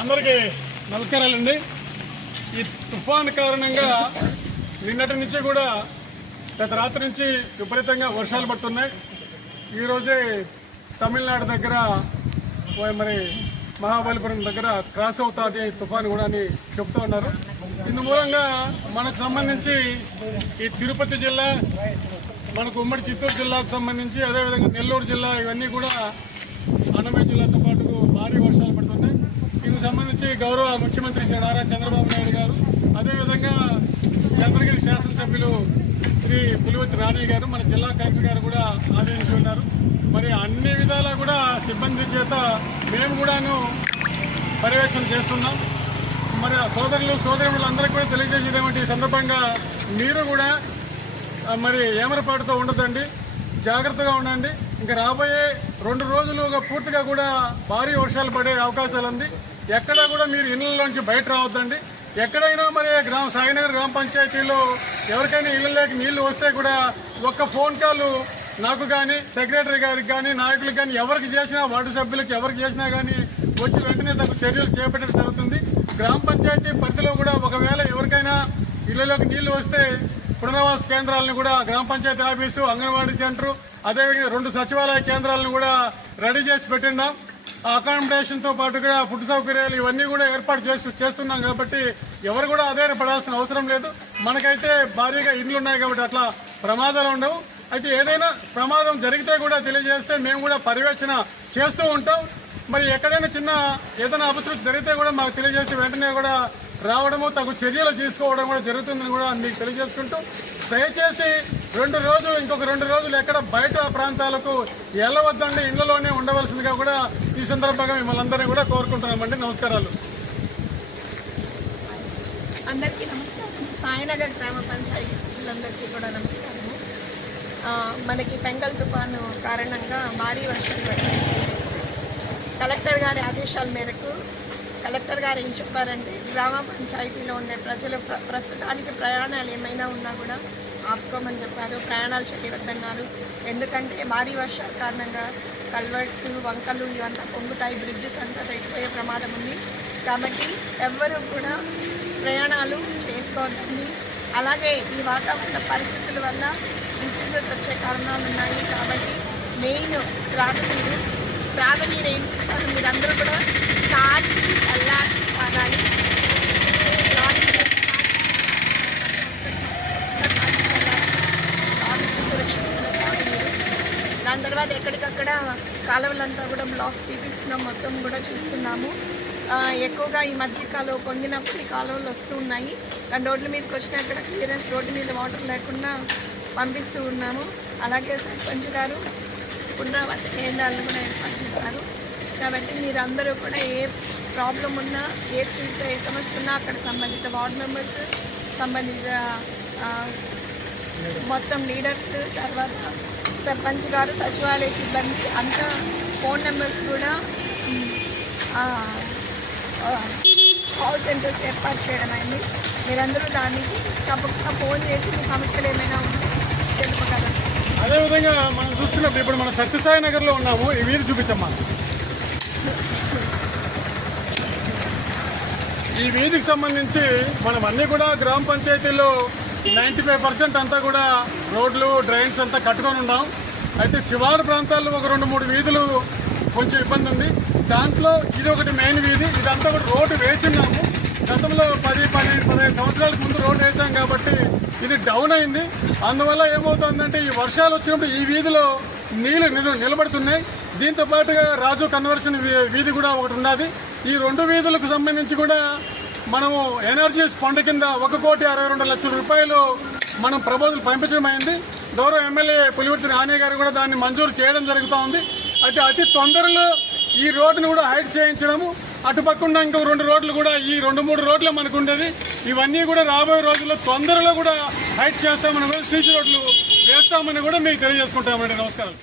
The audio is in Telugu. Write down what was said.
అందరికీ నమస్కారాలండి. ఈ తుఫాన్ కారణంగా నిన్నటి నుంచి కూడా గత రాత్రి నుంచి విపరీతంగా వర్షాలు పడుతున్నాయి. ఈరోజే తమిళనాడు దగ్గర మరి మహాబలిపురం దగ్గర క్రాస్ అవుతుంది తుఫాన్ కూడా అని చెప్తూ ఉన్నారు. ఇందు మూలంగా మనకు సంబంధించి ఈ తిరుపతి జిల్లా, మనకు ఉమ్మడి చిత్తూరు జిల్లాకు సంబంధించి, అదేవిధంగా నెల్లూరు జిల్లా, ఇవన్నీ కూడా అన్నమయ్య జిల్లాతో పాటు భారీ వర్షాలు పడుతున్నాయి. దీనికి సంబంధించి గౌరవ ముఖ్యమంత్రి శ్రీ నారా చంద్రబాబు నాయుడు గారు, అదేవిధంగా చంద్రగిరి శాసనసభ్యులు శ్రీ పులివర్తి రాణి గారు, మన జిల్లా కలెక్టర్ గారు కూడా ఆదేశించి ఉన్నారు. మరి అన్ని విధాలా కూడా సిబ్బంది చేత మేము కూడాను పర్యవేక్షణ చేస్తున్నాం. మరి ఆ సోదరులందరికీ కూడా తెలియజేసేది ఏమంటే, ఈ సందర్భంగా మీరు కూడా మరి ఏమరపాటుతో ఉండదండి, జాగ్రత్తగా ఉండండి. ఇంకా రాబోయే 2 రోజులుగా పూర్తిగా కూడా భారీ వర్షాలు పడే అవకాశాలు ఉంది. ఎక్కడా కూడా మీరు ఇళ్లలోంచి బయట రావద్దండి. ఎక్కడైనా మరి సాయినగర్ గ్రామ పంచాయతీలో ఎవరికైనా ఇళ్లలోకి నీళ్లు వస్తే కూడా ఒక్క ఫోన్ కాల్ నాకు కానీ, సెక్రటరీ గారికి కానీ, నాయకులకు కానీ, ఎవరికి చేసినా, వార్డు సభ్యులకు ఎవరికి చేసినా కానీ వచ్చి వెంటనే తగు చర్యలు చేపట్టడం జరుగుతుంది. గ్రామ పంచాయతీ పరిధిలో కూడా ఒకవేళ ఎవరికైనా ఇళ్లలోకి నీళ్లు వస్తే పునరావాస కేంద్రాలను కూడా గ్రామ పంచాయతీ ఆఫీసు, అంగన్వాడీ సెంటరు, అదేవిధంగా 2 సచివాలయ కేంద్రాలను కూడా రెడీ చేసి పెట్టినాం. అకామిడేషన్తో పాటు కూడా ఫుడ్ సౌకర్యాలు ఇవన్నీ కూడా ఏర్పాటు చేస్తున్నాం. కాబట్టి ఎవరు కూడా ఆధారపడాల్సిన అవసరం లేదు. మనకైతే భారీగా ఇండ్లు ఉన్నాయి కాబట్టి అట్లా ప్రమాదాలు ఉండవు. అయితే ఏదైనా ప్రమాదం జరిగితే కూడా తెలియజేస్తే మేము కూడా పర్యవేక్షణ చేస్తూ ఉంటాం. మరి ఎక్కడైనా ఏదైనా అపశృతి జరిగితే కూడా మాకు తెలియజేస్తే వెంటనే కూడా రావడము, తగు చర్యలు తీసుకోవడం కూడా జరుగుతుందని కూడా మీకు తెలియజేసుకుంటూ, దయచేసి ఇంకొక 2 రోజులు ఎక్కడ బయట ప్రాంతాలకు వెళ్ళవద్దండి, ఇళ్లలోనే ఉండవలసిందిగా కూడా ఈ సందర్భంగా మిమ్మల్ని అందరినీ కూడా కోరుకుంటున్నామండి. నమస్కారాలు. అందరికీ నమస్కారం. సాయినగర్ గ్రామ పంచాయతీ ప్రజలందరికీ కూడా నమస్కారము. మనకి పెంగల్ తుఫాను కారణంగా భారీ వర్షాలు పడ్డాయి. కలెక్టర్ గారి ఆదేశాల మేరకు కలెక్టర్ గారు ఏం చెప్పారంటే, గ్రామ పంచాయతీలో ఉండే ప్రజలు ప్రస్తుతానికి ప్రయాణాలు ఏమైనా ఉన్నా కూడా ఆపుకోమని చెప్పారు. ప్రయాణాలు చేయవద్దన్నారు. ఎందుకంటే భారీ వర్షాల కారణంగా కల్వర్ట్స్, వంకలు ఇవంతా పొంగుతాయి, బ్రిడ్జెస్ అంతా తెగిపోయే ప్రమాదం ఉంది. కాబట్టి ఎవ్వరూ కూడా ప్రయాణాలు చేసుకోవద్దండి. అలాగే ఈ వాతావరణ పరిస్థితుల వల్ల డిసీజెస్ వచ్చే కారణాలు ఉన్నాయి. కాబట్టి మెయిన్ త్రాగునీరు ఏం చేస్తారు, మీరందరూ కూడా కాచి చల్లార్చి తాగాలి. సురక్షితమైన తాగునీరు. దాని తర్వాత ఎక్కడికక్కడ కాలువలంతా కూడా బ్లాక్స్ తీపిస్తున్నాం, మొత్తం కూడా చూస్తున్నాము. ఎక్కువగా ఈ మధ్యకాలం పొందినప్పుడు ఈ కాలువలు వస్తూ ఉన్నాయి. కానీ రోడ్ల మీదకి వచ్చినక్కడ క్లియరెన్స్, రోడ్డు మీద వాటర్ లేకుండా పంపిస్తూ ఉన్నాము. అలాగే సర్పంచ్ గారు పునరావాస కేంద్రాలను కూడా ఏర్పాటు చేశారు. కాబట్టి మీరందరూ కూడా ఏ ప్రాబ్లం ఉన్నా, ఏ స్ట్రీట్లో ఏ సమస్య ఉన్నా అక్కడ సంబంధిత వార్డు మెంబర్స్, సంబంధిత మొత్తం లీడర్స్, తర్వాత సర్పంచ్ గారు, సచివాలయ సిబ్బంది అంతా ఫోన్ నెంబర్స్ కూడా కాల్ సెంటర్స్ ఏర్పాటు చేయడం అయింది. మీరందరూ దానికి తప్పకుండా ఫోన్ చేసి మీ సమస్యలు ఏమైనా ఉంటే తెలుపగలరు. అదేవిధంగా మనం చూసుకున్నప్పుడు ఇప్పుడు మనం సత్యసాయి నగర్లో ఉన్నాము. ఈ వీధి చూపించమ్మా. ఈ వీధికి సంబంధించి మనం అన్నీ కూడా గ్రామ పంచాయతీల్లో 95% అంతా కూడా రోడ్లు, డ్రైన్స్ అంతా కట్టుకొని ఉన్నాం. అయితే శివారు ప్రాంతాల్లో ఒక 2-3 వీధులు కొంచెం ఇబ్బంది ఉంది. దాంట్లో ఇది ఒకటి మెయిన్ వీధి. ఇదంతా కూడా రోడ్డు వేసినాము. గతంలో 10-15 సంవత్సరాలకు ముందు రోడ్డు వేసాం కాబట్టి ఇది డౌన్ అయింది. అందువల్ల ఏమవుతుందంటే, ఈ వర్షాలు వచ్చినప్పుడు ఈ వీధిలో నీళ్లు నిలబడుతున్నాయి. దీంతో పాటుగా రాజు కన్వర్షన్ వీధి కూడా ఒకటి ఉన్నది. ఈ 2 వీధులకు సంబంధించి కూడా మనము ఎనర్జీస్ ఫండ్ కింద 1,62,00,000 రూపాయలు మనం ప్రపోజల్ పంపించడం అయింది. గౌరవ ఎమ్మెల్యే పులివర్తి రాణి గారు కూడా దాన్ని మంజూరు చేయడం జరుగుతూ ఉంది. అయితే అతి తొందరలో ఈ రోడ్డును కూడా హైట్ చేయించడము, అటుపక్క ఉన్న ఇంకో 2 రోడ్లు కూడా ఈ 2-3 రోడ్లు మనకు ఉండేది. ఇవన్నీ కూడా రాబోయే రోజుల్లో తొందరలో కూడా హైట్ చేస్తామని కూడా సీసీ రోడ్లు వేస్తామని కూడా మీకు తెలియజేసుకుంటామండి. నమస్కారం.